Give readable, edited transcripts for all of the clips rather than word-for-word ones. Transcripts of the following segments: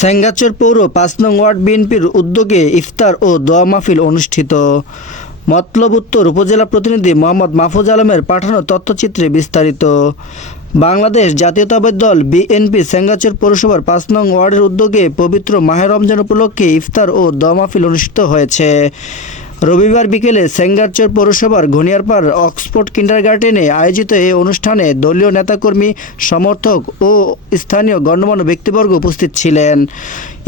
সেঙ্গাচর পৌর ৫ নং ওয়ার্ড বিএনপির উদ্যোগে ইফতার ও দোয়া মাহফিল অনুষ্ঠিত। মতলব উত্তর উপজেলা প্রতিনিধি মোহাম্মদ মাহফুজ আলমের পাঠানো তথ্যচিত্রে বিস্তারিত। বাংলাদেশ জাতীয়তাবাদী দল বিএনপি সেঙ্গাচর পৌরসভার ৫ নং ওয়ার্ডের উদ্যোগে পবিত্র মাহে রমজান উপলক্ষে ইফতার ও দোয়া মাহফিল অনুষ্ঠিত হয়েছে। রবিবার বিকেলে সেঙ্গাচর পৌরসভার ঘনিয়ারপাড় অক্সফোর্ড কিন্ডারগার্টেনে আয়োজিত এই অনুষ্ঠানে দলীয় নেতাকর্মী, সমর্থক ও স্থানীয় গণ্যমান্য ব্যক্তিবর্গ উপস্থিত ছিলেন।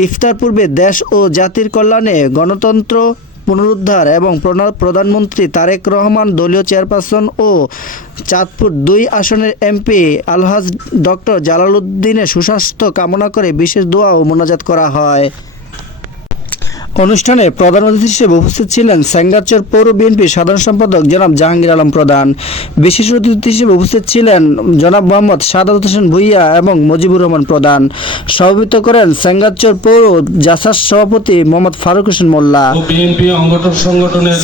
ইফতার পূর্বে দেশ ও জাতির কল্যাণে গণতন্ত্র পুনরুদ্ধার এবং প্রধানমন্ত্রী তারেক রহমান, দলীয় চেয়ারপারসন ও চাঁদপুর ২ আসনের এমপি আলহাজ ডক্টর জালাল উদ্দিনের সুস্বাস্থ্য কামনা করে বিশেষ দোয়া ও মোনাজাত করা হয়। অনুষ্ঠানে প্রধান অতিথি হিসেবে উপস্থিত ছিলেন সেঙ্গাচর পৌর বিএনপির সাধারণ সম্পাদক জনাব জাহাঙ্গীর আলম প্রধান। বিশেষ অতিথি হিসেবে উপস্থিত ছিলেন জনাব মোহাম্মদ সাদাত হোসেন ভূঁইয়া এবং মুজিবুর রহমান প্রধান। সভাপতিত্ব করেন সেঙ্গাচর পৌর জাসাস সভাপতি মোহাম্মদ ফারুক হোসেন মোল্লা।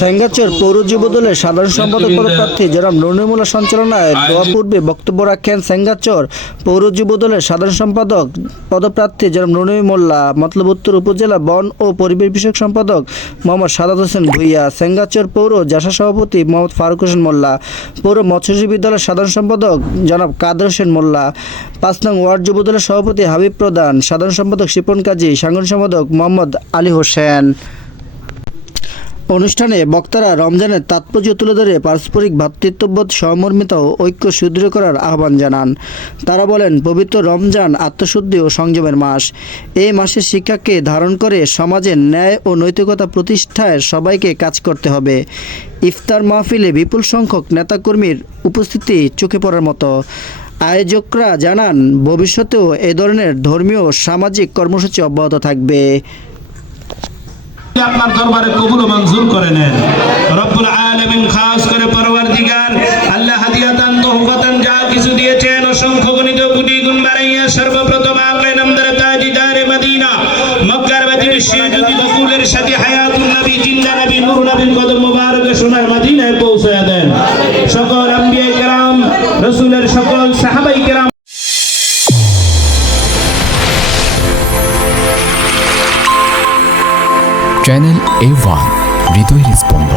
সেঙ্গাচর পৌর যুব দলের সাধারণ সম্পাদক পদপ্রার্থী জনাব নুরুল মোল্লা সঞ্চালনায় দোয়া পূর্বে বক্তব্য রাখেন সেঙ্গাচর পৌর যুব দলের সাধারণ সম্পাদক পদপ্রার্থী জনাব নুরুল মোল্লা, মতলব উত্তর উপজেলা বন ও পরিবেশ বিষয়ক সম্পাদক মোহাম্মদ সাদাত হোসেন ভূঁইয়া, সেঙ্গাচর পৌর জাসাস সভাপতি মোহাম্মদ ফারুক হোসেন মোল্লা, পৌর মৎস্যজীবী দলের সাধারণ সম্পাদক জনাব কাদের হোসেন মোল্লা, ৫ নং ওয়ার্ড যুব দলের সভাপতি হাবিব প্রধান, সাধারণ সম্পাদক শিপন কাজী, সাংগঠনিক সম্পাদক মোহাম্মদ আলী হোসেন। অনুষ্ঠানে বক্তারা রমজানের তাৎপর্য তুলে ধরে পারস্পরিক ভ্রাতৃত্ববোধ, সহমর্মিতা ও ঐক্য সুদৃঢ় করার আহ্বান জানান। তারা বলেন, পবিত্র রমজান আত্মশুদ্ধি ও সংযমের মাস। এই মাসের শিক্ষাকে ধারণ করে সমাজে ন্যায় ও নৈতিকতা প্রতিষ্ঠায় সবাইকে কাজ করতে হবে। ইফতার মাহফিলে বিপুল সংখ্যক নেতাকর্মীর উপস্থিতি চোখে পড়ার মতো। আয়োজকরা জানান, ভবিষ্যতেও এ ধরনের ধর্মীয় ও সামাজিক কর্মসূচি অব্যাহত থাকবে। আপনার দরবারে কবুল ও মঞ্জুর করে নেন রব্বুল আলামিন। খাস করে পরওয়ারদিগার আল্লাহ হাদিয়াতান তোহফাতান যা কিছু দিয়েছেন অসংখ্য গণিত কোটি গুণ বাড়াইয়া সর্বপ্রথম আল্লাহ নামদার তাজদারে মদিনা মক্কার মদিনা যদি রাসূলের সাথে হায়াতুন নবী, জিন্দা নবী, নূর নবীর কদম মোবারক সোনার মদিনায় পৌঁছায়া দেন। সকল আম্বিয়া কেরাম, রাসূলের সকল সাহাবায়ে কেরাম চ্যানেল A1 হৃদয়ের স্পন্দন।